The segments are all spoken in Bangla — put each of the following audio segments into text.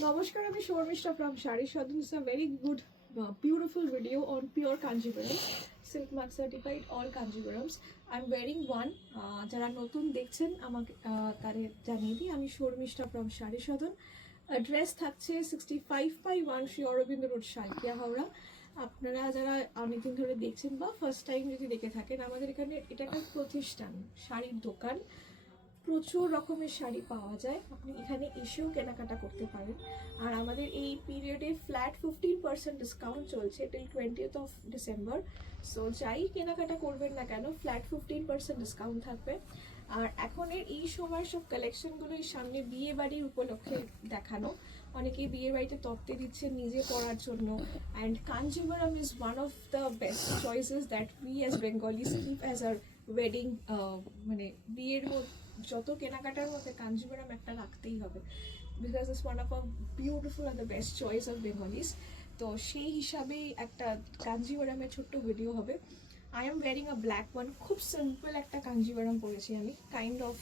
Namaskar, I'm Shormishta from Shari Shadun. It's a very good, beautiful video on pure Kanjivaram, silk mark certified all Kanjivarams. I'm wearing one. যারা নতুন দেখছেন আমাকে তারে জানিয়ে দিই আমি শর্মিষ্ঠা ফ্রম শাড়ি সদন। অ্যাড্রেস থাকছে 65/1 শ্রী অরবিন্দ রোড সাইকিয়া হাওড়া। আপনারা যারা অনেকদিন ধরে দেখছেন বা ফার্স্ট টাইম যদি দেখে থাকেন, আমাদের এখানে এটা একটা প্রতিষ্ঠান, শাড়ির দোকান। প্রচুর রকমের শাড়ি পাওয়া যায়, আপনি এখানে এসেও কেনাকাটা করতে পারেন। আর আমাদের এই পিরিয়ডে ফ্ল্যাট 15% ডিসকাউন্ট চলছে till 20th of December। So যাই কেনাকাটা করবেন না কেন, ফ্ল্যাট 15% ডিসকাউন্ট থাকবে। আর এখন এই সময় সব কালেকশনগুলোই সামনে বিয়ে বাড়ির উপলক্ষে দেখানো। অনেকেই বিয়ে বাড়িতে তত্ত্বে দিচ্ছেন নিজে পরার জন্য। And Kanjeevaram is one of the best choices that we as Bengalis keep as our wedding, মানে বিয়ের যত কেনাকাটার মধ্যে কাঞ্জিভারাম একটা রাখতেই হবে, because it's one of a beautiful আর the best choice of Bengalis. তো সেই হিসাবেই একটা কাঞ্জিভারামের ছোট্ট ভিডিও হবে। I am wearing a black one, খুব সিম্পল একটা কাঞ্জিভারাম পরেছি আমি, কাইন্ড অফ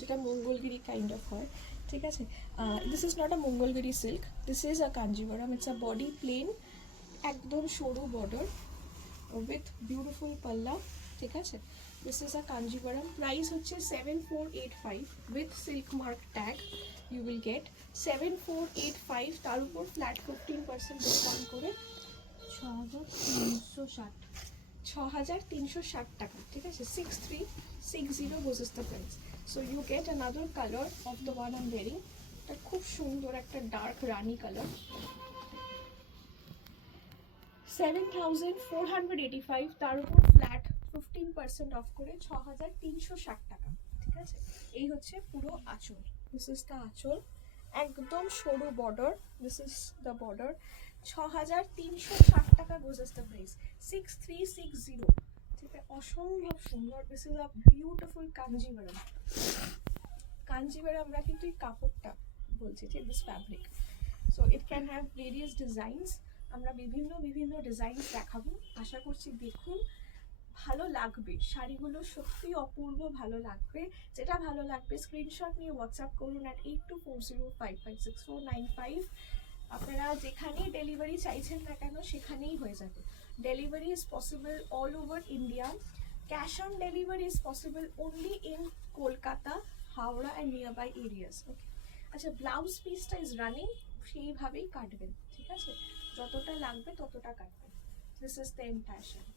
যেটা মঙ্গলগিরি কাইন্ড অফ হয়, ঠিক আছে। This is not a Mangalagiri silk, this is a Kanjeevaram. It's a body plain, একদম সরু বর্ডার উইথ বিউটিফুল পাল্লা, ঠিক আছে। This is a Kanjeevaram. Price হচ্ছে 7485 with silk mark tag. You will get 7485, তার উপর ফ্ল্যাট 15% ডিসকাউন্ট করে 6360 টাকা, ঠিক আছে। 6360 was is the price. So you get another color of the one I'm wearing. এটা খুব সুন্দর একটা ডার্ক রানি কালার। 7485, তার উপর ফ্ল্যাট 15% অফ করে 6360 টাকা, ঠিক আছে। এই হচ্ছে পুরো আঁচল। দিস ইজ দ্য আঁচল, একদম সরু border. This is the border. 6360 টাকা গোজ ইজ দ্য প্রাইস। 6360, ঠিক আছে, অসম্ভব সুন্দর। This is a beautiful Kanjivaram. Kanjivaram আমরা কিন্তু এই কাপড়টা বলছি, ঠিক, this fabric. So it can have various designs. আমরা বিভিন্ন ডিজাইনস দেখাবো, আশা করছি দেখুন, ভালো লাগবে। শাড়িগুলো সত্যি অপূর্ব ভালো লাগবে। যেটা ভালো লাগবে স্ক্রিনশট নিয়ে হোয়াটসঅ্যাপ করুন at 8240556495। আপনারা যেখানেই ডেলিভারি চাইছেন না কেন সেখানেই হয়ে যাবে। Delivery is possible all over India. Cash on delivery is possible only in Kolkata, Howrah and nearby areas. Okay, আচ্ছা, ব্লাউজ পিসটা ইজ রানিং, সেইভাবেই কাটবেন, ঠিক আছে। যতটা লাগবে ততটা কাটবেন। This is the entire sari.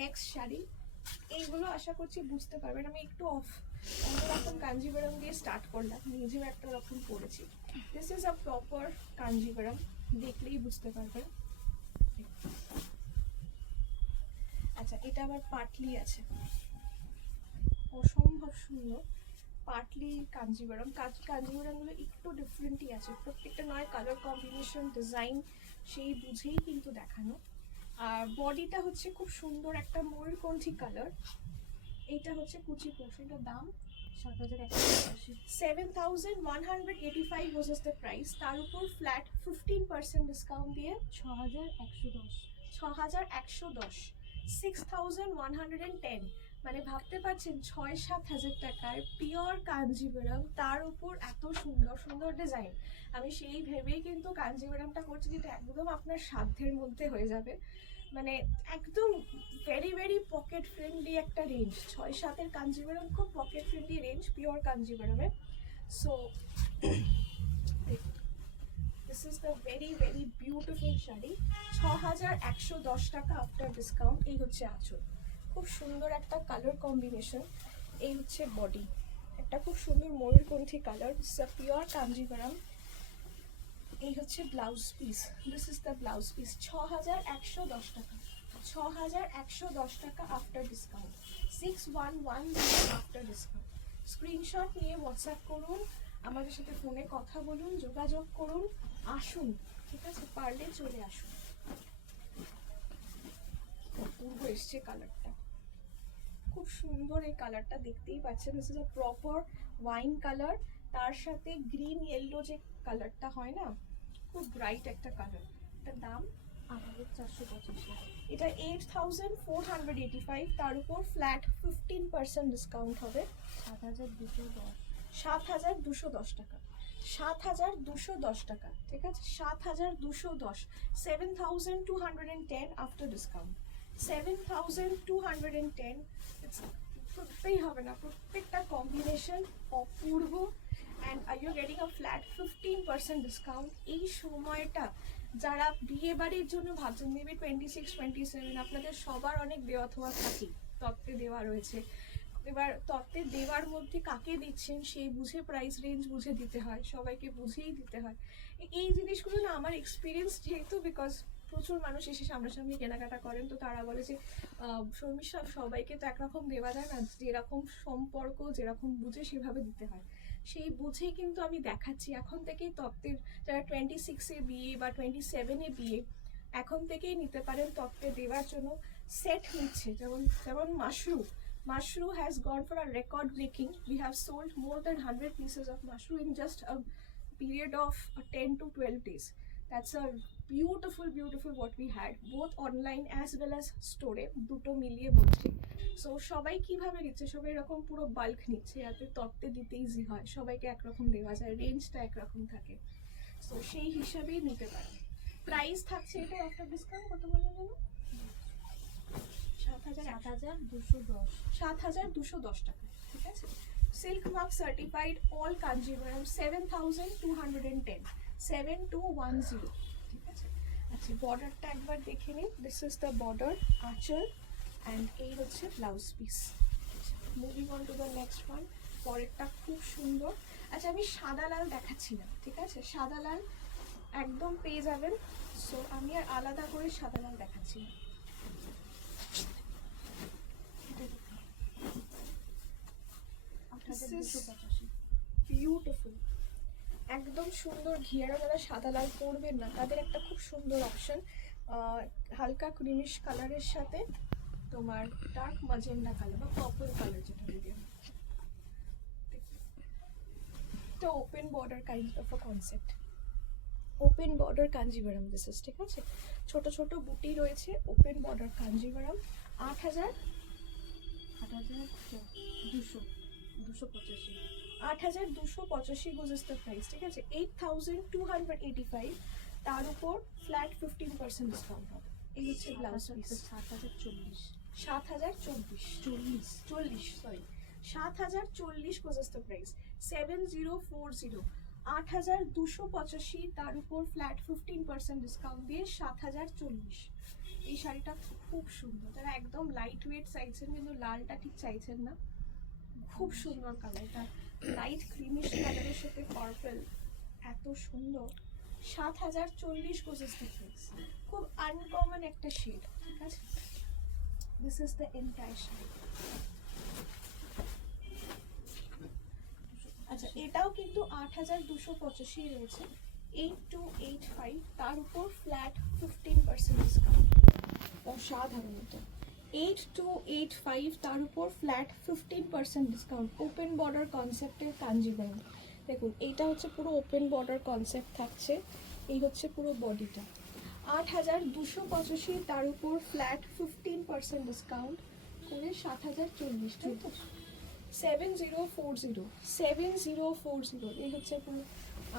Next sari, এইগুলো আশা করছি বুঝতে পারবেন। আমি একটু অন্যরকম কাঞ্জিভারাম দিয়ে স্টার্ট করলাম, নিজেও একটা রকম পরেছি। This is a proper Kanjivaram, দেখলেই বুঝতে পারবেন। আচ্ছা, এটা আবার পাটলি আছে, অসম্ভব সুন্দর পাটলি কাঞ্জিভারাম। কাঞ্জিভারামগুলো একটু ডিফারেন্টই আছে, প্রত্যেকটা নয় কালার কম্বিনেশন ডিজাইন সেই বুঝেই কিন্তু দেখানো। আর বডিটা হচ্ছে খুব সুন্দর একটা ময়ূরকণ্ঠী কালার। এইটা হচ্ছে কুচি পোর্শনটার দাম 7185 was the price। তার উপর ফ্ল্যাট 15% ডিসকাউন্ট দিয়ে 6110, 6110। মানে ভাবতে পারছেন 6-7 হাজার টাকায় পিওর কাঞ্জিভারাম, তার উপর এত সুন্দর সুন্দর ডিজাইন। আমি সেই ভেবেই কিন্তু কাঞ্জিভারামটা করছি, যেটা একদম আপনার সাধ্যের মধ্যে হয়ে যাবে। মানে একদম ভেরি পকেট ফ্রেন্ডলি একটা রেঞ্জ। 6-7-এর কাঞ্জিভারাম খুব পকেট ফ্রেন্ডলি রেঞ্জ পিওর কাঞ্জিভারামে। So this is the very beautiful sari. 6110 টাকা আফটার ডিসকাউন্ট। এই হচ্ছে আঁচল, খুব সুন্দর একটা কালার কম্বিনেশন। এই হচ্ছে বডি, একটা খুব সুন্দর ময়ূরকণ্ঠী কালার, পিওর কাঞ্জিভারাম। এই হচ্ছে blouse piece, this is the blouse piece. 6110 টাকা, 6110 টাকা after discount. 6110 after discount. Screenshot নিয়ে হোয়াটসঅ্যাপ করুন, আমাদের সাথে ফোনে কথা বলুন, যোগাযোগ করুন, আসুন, ঠিক আছে, পারলে চলে আসুন। অপূর্ব এসছে কালারটা, খুব সুন্দর এই কালারটা, দেখতেই পাচ্ছেন। This is a proper wine colour, তার সাথে গ্রিন ইয়েলো যে কালারটা হয় না, খুব ব্রাইট একটা কালার। এটার দাম 8,485। এটা 8,485, তার উপর ফ্ল্যাট 15% ডিসকাউন্ট হবে। 7,210। 7,210 টাকা, 7,210 টাকা, ঠিক আছে, 7,210, 7,210 আফটার ডিসকাউন্ট, 7,210। করতেই হবে না, প্রত্যেকটা কম্বিনেশন অপূর্ব। And are you getting a flat 15% discount. এই সময়টা যারা বিয়ে বাড়ির জন্য ভাবছেন, মেবি 26, 27, আপনাদের সবার অনেক দেওয়া থাকা থাকি, তত্ত্বে দেওয়া রয়েছে। এবার তত্ত্বে দেওয়ার মধ্যে কাকে দিচ্ছেন সেই বুঝে প্রাইস রেঞ্জ বুঝে দিতে হয়, সবাইকে বুঝেই দিতে হয়। এই জিনিসগুলো না আমার এক্সপিরিয়েন্স যেহেতু, বিকজ প্রচুর মানুষ এসে সামনাসামনি কেনাকাটা করেন, তো তারা বলে যে শর্মিষ্ঠা, সবাইকে তো একরকম দেওয়া যায় না, যেরকম সম্পর্ক যেরকম বুঝে সেভাবে দিতে হয়। সেই বুঝেই কিন্তু আমি দেখাচ্ছি এখন থেকেই তত্ত্বের, যারা 26-এ বিয়ে বা 27-এ বিয়ে, এখন থেকেই নিতে পারেন তত্ত্বে দেওয়ার জন্য। সেট নিচ্ছে, যেমন যেমন Mushroom has gone for a record breaking. We have sold more than 100 pieces of mushroom in just a period of 10 to 12 days. That's a beautiful what we had, both online as well as store, দুটো মিলিয়ে বলছি। সো সবাই কিভাবে নিচ্ছে, সবাই এরকম পুরো বাল্ক নিচ্ছে, যাতে তত্ত্বে দিতে ইজি হয়, সবাইকে একরকম দেওয়া যায়, রেঞ্জটা একরকম থাকে। সো সেই হিসাবেই নিতে পারেন। প্রাইস থাকছে এটা আফটার ডিসকাউন্ট কত বললেন যেন? 7,210। 7,210 টাকা, ঠিক আছে। Silk mark certified all Kanjivaram 7,210, 7,210, ঠিক আছে। আচ্ছা, বর্ডারটা একবার দেখে নিন। দিস ইজ দ্য বর্ডার, আঁচল, অ্যান্ড এই হচ্ছে blouse piece. Moving on to the next one. পরেরটা খুব সুন্দর। আচ্ছা, আমি সাদা লাল দেখাচ্ছি না, ঠিক আছে, সাদা লাল একদম পেয়ে যাবেন। সো আমি আর আলাদা করে সাদা লাল দেখাচ্ছি না। বিউটিফুল, একদম সুন্দর ঘিয়ারা। যারা সাদা লাল পরবেন না তাদের একটা খুব সুন্দর অপশন, হালকা ক্রিমিশ কালারের সাথে তোমার ডার্ক মাজেন্ডা কালার বা পার্পল কালার, যেটা দিবে। তো open border kind of a concept, open border Kanjeevaram this is, ঠিক আছে। ছোট ছোট বুটি রয়েছে, open border Kanjeevaram. 8,285। 8,285 goes is the price, ঠিক আছে। 8,285, তার উপর ফ্ল্যাট 15% ডিসকাউন্ট হবে। এই হচ্ছে blouse piece. 7,040। 7,040, sorry, 7,040 goes is the price. 7,040, 8,285, তার উপর ফ্ল্যাট 15% ডিসকাউন্ট দিয়ে 7,040। এই শাড়িটা খুব সুন্দর। যারা একদম লাইট ওয়েট চাইছেন কিন্তু লালটা ঠিক চাইছেন না, খুব সুন্দর কালারটা, লাইট ক্রিমিশ কালারের সাথে পার্পল, এত সুন্দর। 7,040 গুজ ইজ দ্য প্রাইস। খুব আনকমন একটা শেড, ঠিক আছে। This is the entire sari. আচ্ছা, এটাও কিন্তু 8,285 রয়েছে। 8,285, তার উপর ফ্ল্যাট 15% ডিসকাউন্ট। অসাধারণত 8,285, তার উপর ফ্ল্যাট 15% ডিসকাউন্ট। ওপেন বর্ডার কনসেপ্টের কাঞ্জিভারাম। দেখুন, এইটা হচ্ছে পুরো ওপেন বর্ডার কনসেপ্ট থাকছে, এই হচ্ছে পুরো বডিটা। 8,285, তার উপর ফ্ল্যাট 15% ডিসকাউন্ট করে 7,040, তাই তো। 7,040, 7,040, এই হচ্ছে পুরো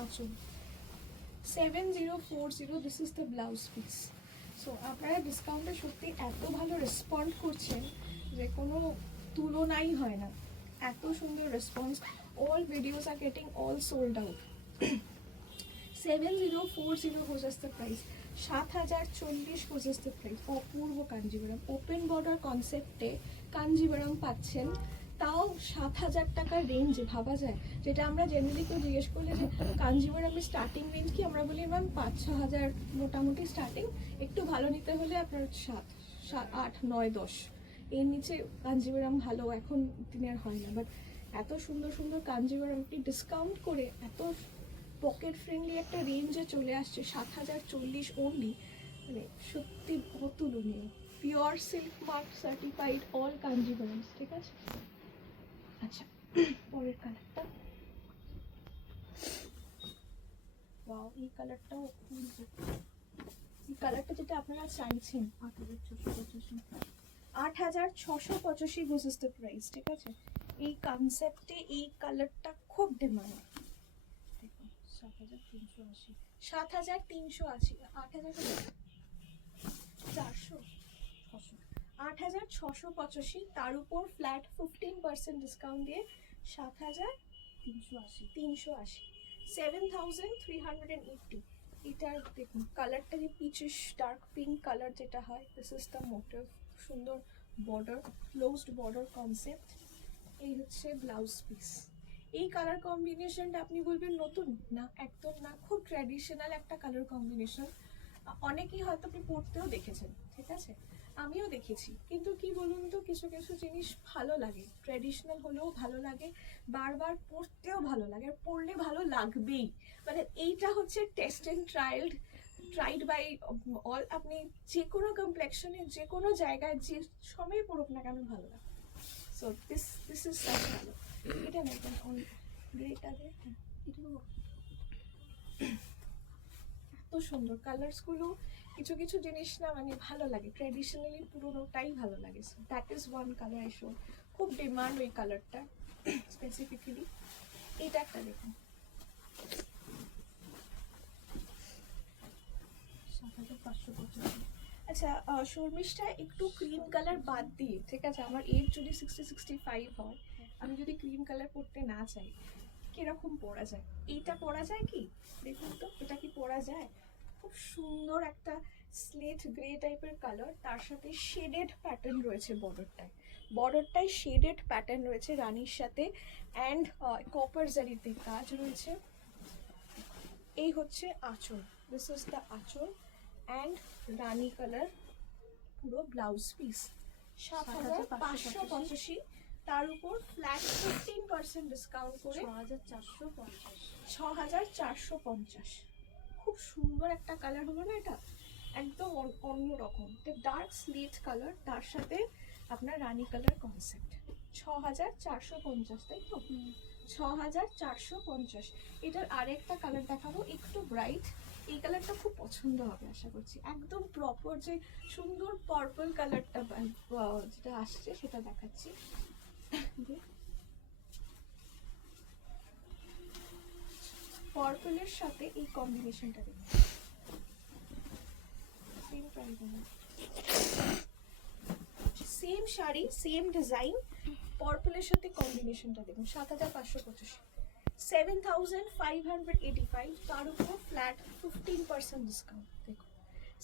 আঁচল। 7,040, this is the blouse piece. So আপনারা ডিসকাউন্টে সত্যি এত ভালো রেসপন্ড করছেন যে কোনো তুলনাই হয় না, এত সুন্দর response. All videos are getting all sold out. 7,040 হোজেস দ্য প্রাইস, 7,040 হোজেস দ্য প্রাইস। অপূর্ব কাঞ্জিভারাম, ওপেন বর্ডার কনসেপ্টে কাঞ্জিভারাম পাচ্ছেন, তাও 7,000 টাকার রেঞ্জে। ভাবা যায়, যেটা আমরা জেনারেলি কেউ জিজ্ঞেস করলে যে কাঞ্জিভারামের স্টার্টিং রেঞ্জ কি, আমরা বলি ম্যাম 5-6 হাজার মোটামুটি স্টার্টিং, একটু ভালো নিতে হলে আপনার 7, 8, 9, 10, এর নিচে কাঞ্জিভারাম ভালো এখন দিনের হয় না। বাট এত সুন্দর সুন্দর কাঞ্জিভারাম আপনি ডিসকাউন্ট করে এত পকেট ফ্রেন্ডলি একটা রেঞ্জে চলে আসছে, 7,040 অনলি, মানে সত্যি অতুলনীয়। Pure silk mark certified all Kanjivaram, ঠিক আছে। আচ্ছা, পরের কালারটা, ওয়াও, এই কালারটাও এই কালারটা যেটা আপনারা চাইছেন 8685। 8685 দিস ইজ দ্য প্রাইস, ঠিক আছে? এই কনসেপ্টে এই কালারটা খুব ডিমান্ড। দেখুন 7380। 7380, 8400, 8685, তার উপর ফ্ল্যাট 15% ডিসকাউন্ট দিয়ে 7380, 7380। এটার দেখুন কালারটা যে পিচিশ ডার্ক পিঙ্ক কালার যেটা হয়, দিস ইজ দ্য মোটিভ। সুন্দর বর্ডার, ক্লোজড বর্ডার কনসেপ্ট। এই হচ্ছে ব্লাউজ পিস। এই কালার কম্বিনেশনটা আপনি বলবেন নতুন না, একদম না, খুব ট্র্যাডিশনাল একটা কালার কম্বিনেশন। অনেকেই হয়তো আপনি পরতেও দেখেছেন, ঠিক আছে, আমিও দেখেছি। কিন্তু কি বলুন তো, কিছু কিছু জিনিস ভালো লাগে, ট্র্যাডিশনাল হলেও ভালো লাগে, বারবার পরতেও ভালো লাগে, আর পরলে ভালো লাগবেই। মানে এইটা হচ্ছে test and tried by all. আপনি যে কোনো কমপ্লেক্সনে, যে কোনো জায়গায়, যে সময় পরুক না কেন ভালো লাগে। সো দিস ইজ সাচ ভালো। এটা না, এটা গ্রেটা দে, এটা এত সুন্দর কালার্স গুলো। কিছু কিছু জিনিস না মানে ভালো লাগে, ট্র্যাডিশনালি পুরোনোটাই ভালো লাগে। So that is one colour I show, খুব ডিমান্ড ওই কালারটা স্পেসিফিক্যালি। এটা একটা দেখুন 7585। আচ্ছা, শর্মিষ্ঠা একটু ক্রিম কালার বাদ দিয়ে, ঠিক আছে, আমার এজ যদি 60-65 হয়, আমি যদি ক্রিম কালার পরতে না চাই, কিরকম পরা যায়? এইটা পরা যায় কি দেখুন তো, এটা কি পরা যায়? খুব সুন্দর একটা স্লেট গ্রে টাইপের কালার, তার সাথে শেডেড প্যাটার্ন রয়েছে বর্ডারটায় শেডেড প্যাটার্ন রয়েছে রানীর সাথে, অ্যান্ড কপার জারিতে কাজ রয়েছে। এই হচ্ছে আঁচল, দিস ইজ দ্য আঁচল অ্যান্ড রানী কালার পুরো ব্লাউজ পিস। 7585, তার উপর ফ্ল্যাট 15% ডিসকাউন্ট করে 6450। 6450। খুব সুন্দর একটা কালার হলো না এটা, একদম অন্যরকম। ডার্ক স্লেট কালার, তার সাথে আপনার রানী কালার কনসেপ্ট। 6450, তাই তো? 6450। এটার আরেকটা কালার দেখাবো, একটু ব্রাইট। এই কালারটা খুব পছন্দ হবে আশা করছি, একদম প্রপার যে সুন্দর পার্পল কালারটা যেটা আসছে সেটা দেখাচ্ছি। পার্পলের সাথে এই কম্বিনেশনটা দেখুন, সেম শাড়ি সেম ডিজাইন, পার্পলের সাথে কম্বিনেশনটা দেখুন। 7525, 7585, তার উপর ফ্ল্যাট 15% ডিসকাউন্ট। দেখুন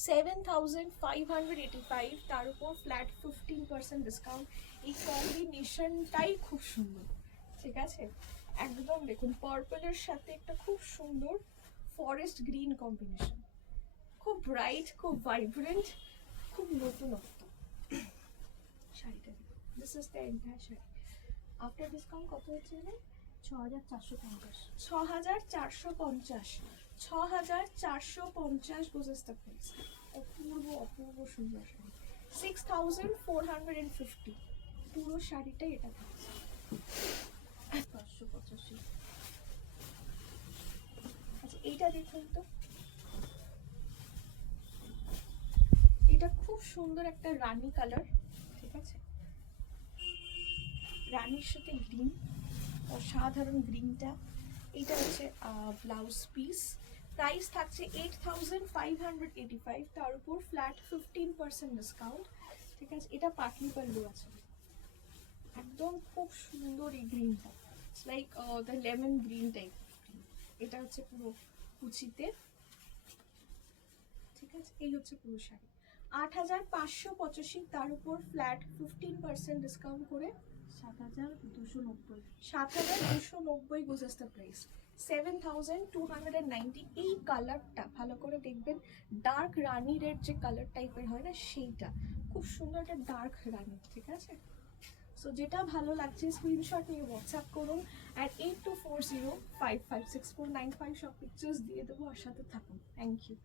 7585, তার উপর ফ্ল্যাট 15% ডিসকাউন্ট। এই কম্বিনেশনটাই খুব সুন্দর, ঠিক আছে, একদম দেখুন পার্পলের সাথে একটা খুব সুন্দর ফরেস্ট গ্রিন কম্বিনেশন, খুব ব্রাইট, খুব ভাইব্রেন্ট, খুব নতুনত্ব। শাড়িটা দেখুন, this is the entire sari. After discount কত হচ্ছে? 6450। 6450, 6450 বুঝেছ দ্য প্রাইস। অপূর্ব অপূর্ব সুন্দর শাড়ি। 6450, পুরো শাড়িটাই এটা থাকছে। 585। আচ্ছা এইটা দেখুন তো, এটা খুব সুন্দর একটা রানী কালার, ঠিক আছে, রানীর সাথে গ্রিন, অসাধারণ গ্রিনটা। এটা হচ্ছে ব্লাউজ পিস। প্রাইস থাকছে 8585, তার উপর ফ্ল্যাট 15% ডিসকাউন্ট, ঠিক আছে। এটা পাটলি পাল্লু আছে, একদম খুব সুন্দর এই গ্রিনটা, it's like the lemon green type. এটা হচ্ছে পুরো কুচিতে, ঠিক আছে। এই হচ্ছে পুরো শাড়ি 8585, তার উপর ফ্ল্যাট 15% ডিসকাউন্ট করে 7290। 7290 বুঝেছ দ্য প্রাইস। 7290। এই কালারটা ভালো করে দেখবেন, ডার্ক রানি রেড যে কালার টাইপের হয় না, সেইটা খুব সুন্দর একটা ডার্ক রানি, ঠিক আছে। সো যেটা ভালো লাগছে স্ক্রিনশট নিয়ে হোয়াটসঅ্যাপ করুন, আর 8240556495 সব পিকচার্স দিয়ে দেবো, আর সাথে থাকুন। Thank you.